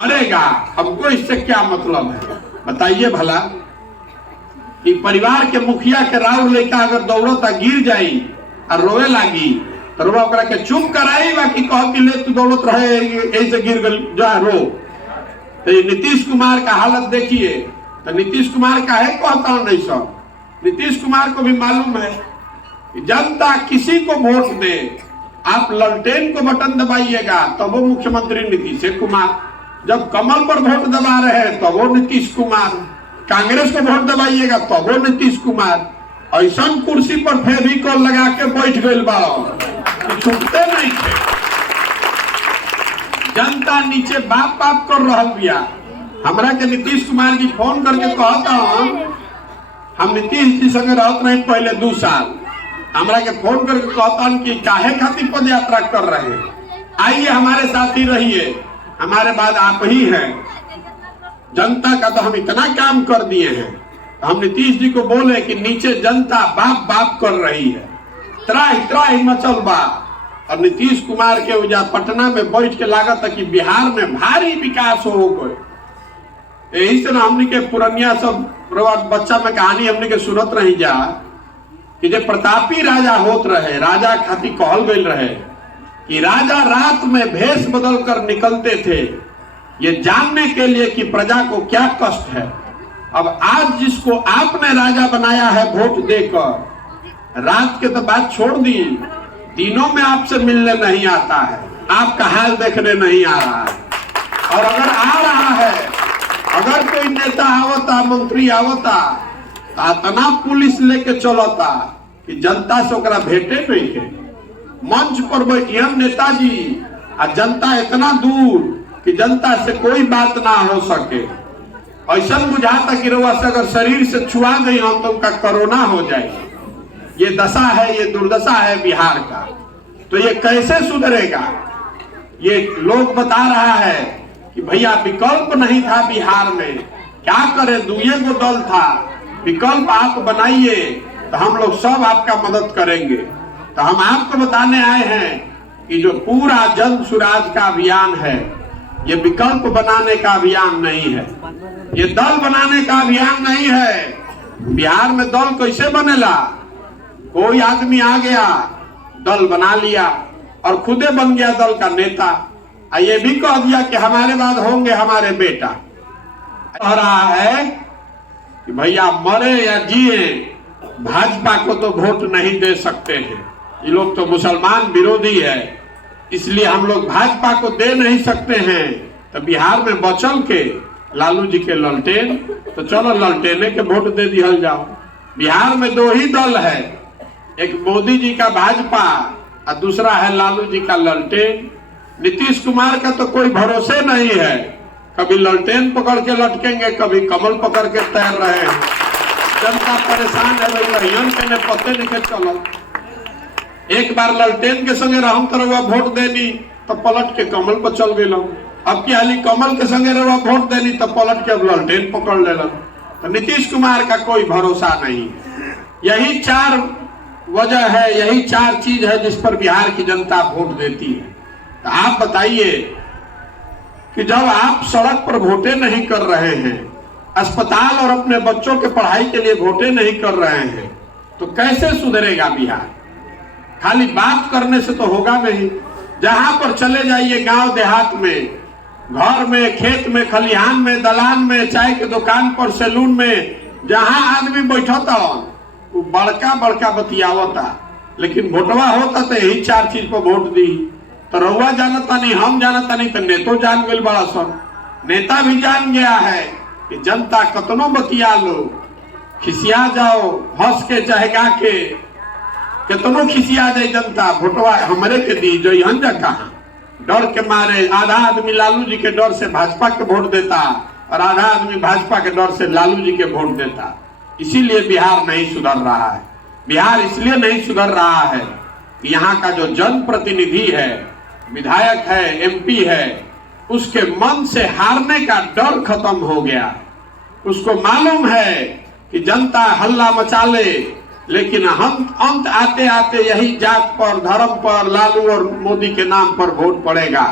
अरेगा, हमको इससे क्या मतलब है बताइए भला। कि परिवार के मुखिया के राव लेकर अगर दौड़ता गिर जाई और रोवे लागी तो रोवा ओकरा के चुप कराई, बाकी कह कि ले तू दौड़त रहे ऐसे गिर गल जा रो। तो ये नीतीश कुमार का हालत देखिए। तो नीतीश कुमार का है कहता हूं नहीं सब, नीतीश कुमार को भी मालूम है कि जनता किसी को वोट दे, आप ललटेन को बटन दबाइएगा तो वो मुख्यमंत्री नीतीश कुमार, जब कमल पर वोट दबा रहे हैं तो वो नीतीश कुमार, कांग्रेस को वोट दबाइएगा तो वो नीतीश कुमार। ऐसा कुर्सी पर फेविकोल लगा के बैठ गए बाड़ो छूटते नहीं थे। जनता नीचे बाप बाप कर रहा बिया। हमरा के नीतीश कुमार जी फोन करके कहता हम नीतीश जी संगे रहत नहीं पहले 2 साल, हमरा के फोन करके कहता कि काहे खातिर पद यात्रा कर रहे हैं, आइए हमारे साथ ही रहिए, हमारे बाद आप ही हैं। जनता का तो हम इतना काम कर दिए हैं। हम नीतीश जी को बोले कि नीचे जनता बाप बाप कर रही है, त्राही त्राही मचल बा। और नीतीश कुमार के उजा पटना में बैठ के लागत है कि बिहार में भारी विकास हो गए। यही से ना हमने के पुरनिया सब बच्चा में कहानी हमने के सुनत रही जा कि जब प्रतापी राजा होत रहे, राजा खातिर कहल गई रहे कि राजा रात में भेष बदल कर निकलते थे ये जानने के लिए कि प्रजा को क्या कष्ट है। अब आज जिसको आपने राजा बनाया है वोट देकर, रात के तो बात छोड़ दी, दिनों में आपसे मिलने नहीं आता है, आपका हाल देखने नहीं आ रहा है। और अगर आ रहा है, अगर कोई नेता आवता, मंत्री आवता, इतना पुलिस लेके चलता कि जनता से ओकरा भेंटे नहीं के। मंच पर बैठिए नेताजी और जनता इतना दूर कि जनता से कोई बात ना हो सके। ऐसा बुझाता कि रउआ से अगर शरीर से छुआ गई हम तो उनका कोरोना हो जाएगा। ये दशा है, ये दुर्दशा है बिहार का। तो ये कैसे सुधरेगा? ये लोग बता रहा है कि भैया विकल्प नहीं था बिहार में, क्या करे, 2 दल था, विकल्प आप बनाइए तो हम लोग सब आपका मदद करेंगे। तो हम आपको बताने आए हैं कि जो पूरा जन सुराज का अभियान है ये विकल्प बनाने का अभियान नहीं है, ये दल बनाने का अभियान नहीं है। बिहार में दल कैसे बनेला? कोई आदमी आ गया, दल बना लिया और खुदे बन गया दल का नेता, और ये भी कह दिया कि हमारे बाद होंगे हमारे बेटा। कह रहा है कि भैया मरे या जिए भाजपा को तो वोट नहीं दे सकते हैं, ये लोग तो मुसलमान विरोधी है, इसलिए हम लोग भाजपा को दे नहीं सकते हैं। तो बिहार में बचल के लालू जी के ललटेन, तो चलो ललटेने के वोट दे दिया जाओ। बिहार में 2 ही दल है, एक मोदी जी का भाजपा और दूसरा है लालू जी का ललटेन। नीतीश कुमार का तो कोई भरोसे नहीं है, कभी ललटेन पकड़ के लटकेंगे, कभी कमल पकड़ के तैर रहे हैं। जनता परेशान है, भाई के पत्ते नहीं चलो। एक बार ललटेन के संगे रहम तरवा वोट देनी तो पलट के कमल पर चल गए। अब की हाली कमल के संगे रवा वोट देनी तो पलट के अब ललटेन पकड़ ले। तो नीतीश कुमार का कोई भरोसा नहीं। यही 4 वजह है, यही 4 चीज है जिस पर बिहार की जनता वोट देती है। तो आप बताइए कि जब आप सड़क पर वोटे नहीं कर रहे हैं, अस्पताल और अपने बच्चों के पढ़ाई के लिए वोटे नहीं कर रहे हैं, तो कैसे सुधरेगा बिहार? खाली बात करने से तो होगा नहीं। जहां पर चले जाइए, गांव देहात में, घर में, खेत में, खलिहान में, दलान में, चाय के दुकान पर, सैलून में, जहां आदमी बैठता वो बड़का बड़का बतियावता, लेकिन वोटवा होता तो यही 4 चीज पर वोट दी। तो रउआ जानता नहीं, हम जानता नहीं, तो नेतो जान गए बड़ा सब। नेता भी जान गया है कि जनता कतनो बतिया लो, खिसिया जाओ, हंस के चाहे गा के, कितनों खिसिया जाए जनता, वोटवा हमरे के दी जो यहाँ जा कहा। डर के मारे आधा आदमी लालू जी के डर से भाजपा के वोट देता और आधा आदमी भाजपा के डर से लालू जी के वोट देता। इसीलिए बिहार नहीं सुधर रहा है। बिहार इसलिए नहीं सुधर रहा है कि यहाँ का जो जनप्रतिनिधि है, विधायक है, MP है, उसके मन से हारने का डर खत्म हो गया। उसको मालूम है कि जनता हल्ला मचा ले, लेकिन हम अंत आते आते यही जात पर, धर्म पर, लालू और मोदी के नाम पर वोट पड़ेगा।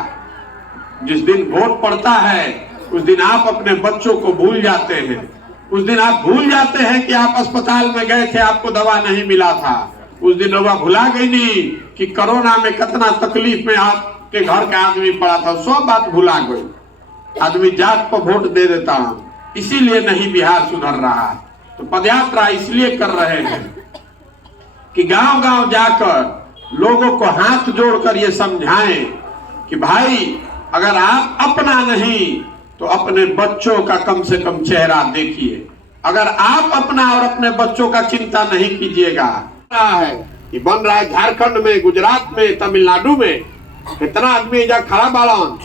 जिस दिन वोट पड़ता है उस दिन आप अपने बच्चों को भूल जाते हैं। उस दिन आप भूल जाते हैं कि आप अस्पताल में गए थे, आपको दवा नहीं मिला था। उस दिन रउआ भुला गई नहीं कि कोरोना में कितना तकलीफ में आपके घर का आदमी पड़ा था। सब बात भुला गई। आदमी जात पर वोट दे देता हूं, इसीलिए नहीं बिहार सुधर रहा। तो पदयात्रा इसलिए कर रहे हैं कि गांव गांव जाकर लोगों को हाथ जोड़कर ये समझाएं कि भाई अगर आप अपना नहीं तो अपने बच्चों का कम से कम चेहरा देखिए। अगर आप अपना और अपने बच्चों का चिंता नहीं कीजिएगा, है ये बन रहा है झारखंड में, गुजरात में, तमिलनाडु में, कितना आदमी इधर खड़ा बालन।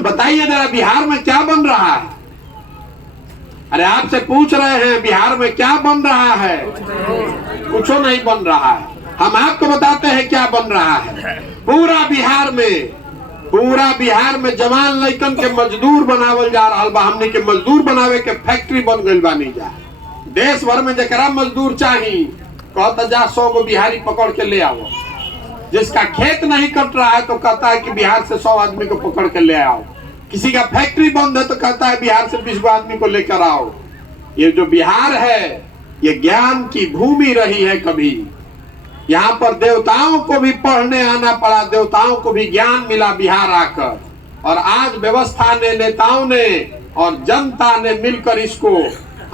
बताइए जरा बिहार में क्या बन रहा है? अरे आपसे पूछ रहे हैं बिहार में क्या बन रहा है? कुछ नहीं बन रहा है। हम आपको बताते हैं क्या बन रहा है। पूरा बिहार में जवान लड़कन के मजदूर बनावल जा रहा बा। हमने के मजदूर बनावे के फैक्ट्री बन गई बानी जा। देश भर में जरा मजदूर चाहिए कहता जा 100 गो बिहारी पकड़ के ले आओ। जिसका खेत नहीं कट रहा है तो कहता है कि बिहार से 100 आदमी को पकड़ के ले आओ। किसी का फैक्ट्री बंद है तो कहता है बिहार से 20 आदमी को लेकर आओ। ये जो बिहार है ये ज्ञान की भूमि रही है। कभी यहाँ पर देवताओं को भी पढ़ने आना पड़ा, देवताओं को भी ज्ञान मिला बिहार आकर। और आज व्यवस्था ने, नेताओं ने और जनता ने मिलकर इसको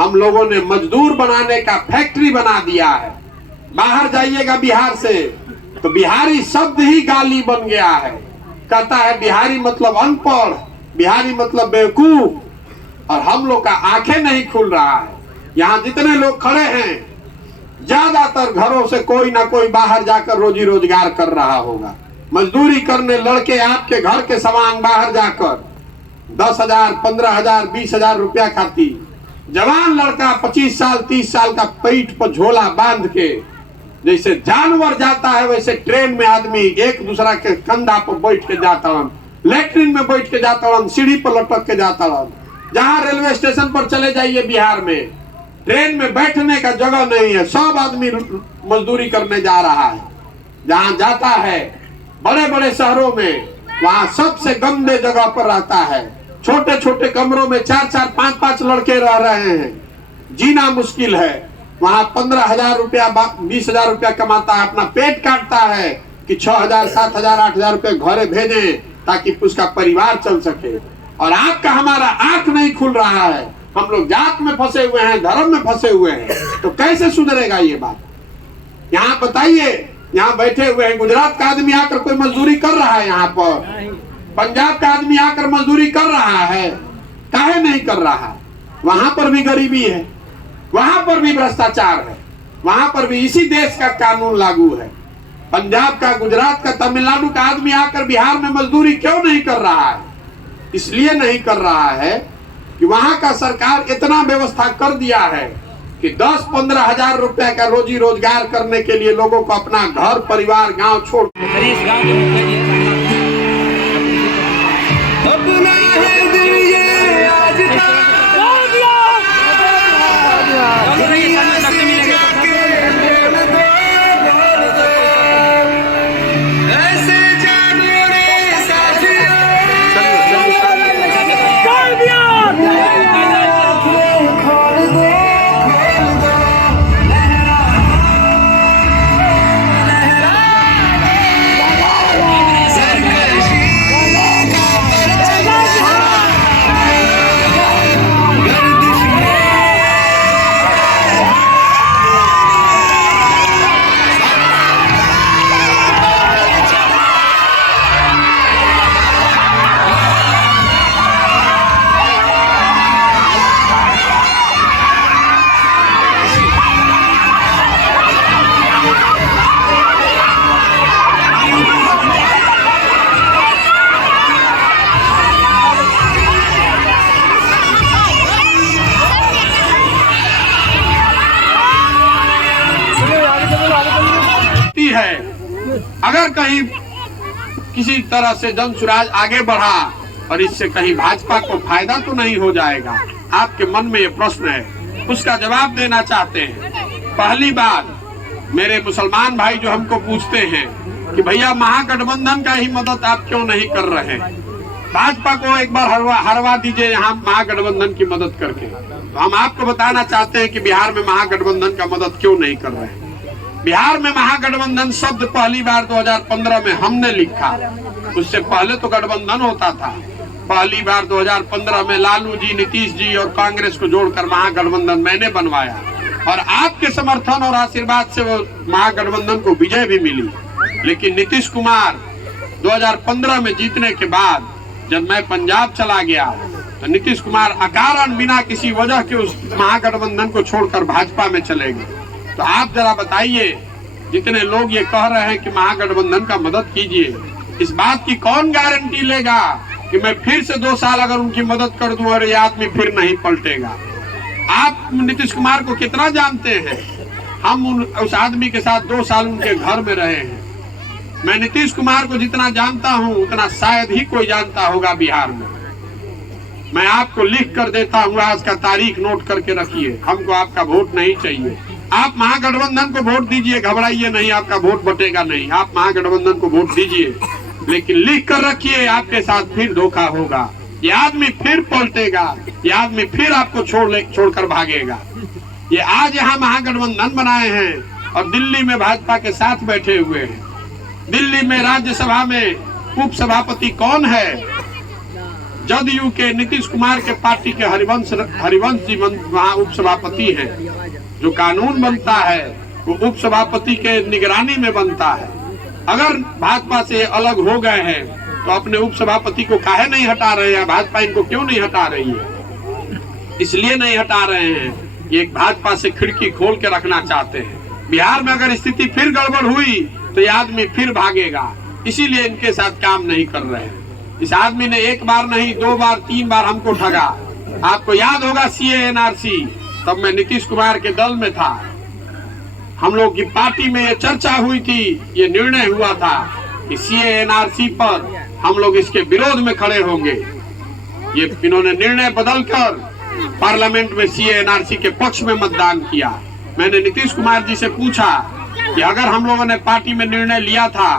हम लोगों ने मजदूर बनाने का फैक्ट्री बना दिया है। बाहर जाइएगा बिहार से तो बिहारी शब्द ही गाली बन गया है। कहता है बिहारी मतलब अनपढ़, बिहारी मतलब बेवकूफ। और हम लोग का आंखें नहीं खुल रहा है। यहाँ जितने लोग खड़े हैं ज्यादातर घरों से कोई ना कोई बाहर जाकर रोजी रोजगार कर रहा होगा। मजदूरी करने लड़के आपके घर के समान बाहर जाकर 10,000, 15,000, 20,000 रुपया खाती। जवान लड़का 25 साल 30 साल का पेट पर झोला बांध के जैसे जानवर जाता है वैसे ट्रेन में आदमी एक दूसरा के कंधा पर बैठ के जाता हन, लेटरिन में बैठ के जाता हन, सीढ़ी पर लटक के जाता हन। जहाँ रेलवे स्टेशन पर चले जाइए बिहार में ट्रेन में बैठने का जगह नहीं है। सब आदमी मजदूरी करने जा रहा है। जहाँ जाता है बड़े बड़े शहरों में वहाँ सबसे गंदे जगह पर रहता है। छोटे छोटे कमरों में 4-4, 5-5 लड़के रह रहे हैं। जीना मुश्किल है। वहाँ 15,000 रुपया 20,000 रुपया कमाता है, अपना पेट काटता है कि 6,000, 7,000, 8,000 रुपये घरे भेजें ताकि उसका परिवार चल सके। और आपका हमारा आंख नहीं खुल रहा है। हम लोग जात में फंसे हुए हैं, धर्म में फंसे हुए हैं। तो कैसे सुधरेगा ये बात? यहाँ बताइए, यहाँ बैठे हुए हैं गुजरात का आदमी आकर कोई मजदूरी कर रहा है? यहाँ पर पंजाब का आदमी आकर मजदूरी कर रहा है? काहे नहीं कर रहा? वहां पर भी गरीबी है, वहां पर भी भ्रष्टाचार है, वहां पर भी इसी देश का कानून लागू है। पंजाब का, गुजरात का, तमिलनाडु का आदमी आकर बिहार में मजदूरी क्यों नहीं कर रहा है? इसलिए नहीं कर रहा है कि वहां का सरकार इतना व्यवस्था कर दिया है कि 10-15 हजार रुपया का रोजी रोजगार करने के लिए लोगों को अपना घर परिवार गांव छोड़ है। अगर कहीं किसी तरह से जन सुराज आगे बढ़ा और इससे कहीं भाजपा को फायदा तो नहीं हो जाएगा? आपके मन में ये प्रश्न है, उसका जवाब देना चाहते हैं। पहली बात, मेरे मुसलमान भाई जो हमको पूछते हैं कि भैया महागठबंधन का ही मदद आप क्यों नहीं कर रहे हैं, भाजपा को एक बार हरवा दीजिए यहाँ महागठबंधन की मदद करके। तो हम आपको बताना चाहते हैं कि बिहार में महागठबंधन का मदद क्यों नहीं कर रहे हैं। बिहार में महागठबंधन शब्द पहली बार 2015 में हमने लिखा, उससे पहले तो गठबंधन होता था। पहली बार 2015 में लालू जी, नीतीश जी और कांग्रेस को जोड़कर महागठबंधन मैंने बनवाया और आपके समर्थन और आशीर्वाद से वो महागठबंधन को विजय भी मिली। लेकिन नीतीश कुमार 2015 में जीतने के बाद जब मैं पंजाब चला गया तो नीतीश कुमार अकारण बिना किसी वजह के उस महागठबंधन को छोड़कर भाजपा में चले गए। तो आप जरा बताइए, जितने लोग ये कह रहे हैं कि महागठबंधन का मदद कीजिए, इस बात की कौन गारंटी लेगा कि मैं फिर से 2 साल अगर उनकी मदद कर दूं और ये आदमी फिर नहीं पलटेगा। आप नीतीश कुमार को कितना जानते हैं? हम उस आदमी के साथ 2 साल उनके घर में रहे हैं। मैं नीतीश कुमार को जितना जानता हूं उतना शायद ही कोई जानता होगा बिहार में। मैं आपको लिख कर देता हूँ, आज का तारीख नोट करके रखिए। हमको आपका वोट नहीं चाहिए। आप महागठबंधन को वोट दीजिए, घबराइए नहीं, आपका वोट बटेगा नहीं। आप महागठबंधन को वोट दीजिए, लेकिन लिख कर रखिए आपके साथ फिर धोखा होगा। ये आदमी फिर पलटेगा, ये आदमी फिर आपको छोड़कर भागेगा। ये आज यहाँ महागठबंधन बनाए हैं और दिल्ली में भाजपा के साथ बैठे हुए हैं। दिल्ली में राज्यसभा में उप सभापति कौन है? जदयू के नीतीश कुमार के पार्टी के हरिवंश जी वहाँ उप सभापति हैं। जो कानून बनता है वो उप सभापति के निगरानी में बनता है। अगर भाजपा से अलग हो गए हैं तो अपने उप सभापति को काहे नहीं हटा रहे हैं? भाजपा इनको क्यों नहीं हटा रही है? इसलिए नहीं हटा रहे हैं, ये भाजपा से खिड़की खोल के रखना चाहते हैं। बिहार में अगर स्थिति फिर गड़बड़ हुई तो ये आदमी फिर भागेगा, इसीलिए इनके साथ काम नहीं कर रहे हैं। इस आदमी ने 1 बार नहीं 2 बार 3 बार हमको ठगा। आपको याद होगा सीए एनआरसी, तब मैं नीतीश कुमार के दल में था। हम लोग की पार्टी में ये चर्चा हुई थी, ये निर्णय हुआ था कि सीए एनआरसी पर हम लोग इसके विरोध में खड़े होंगे। ये इन्होंने निर्णय बदलकर पार्लियामेंट में सीए एनआरसी के पक्ष में मतदान किया। मैंने नीतीश कुमार जी से पूछा कि अगर हम लोगों ने पार्टी में निर्णय लिया था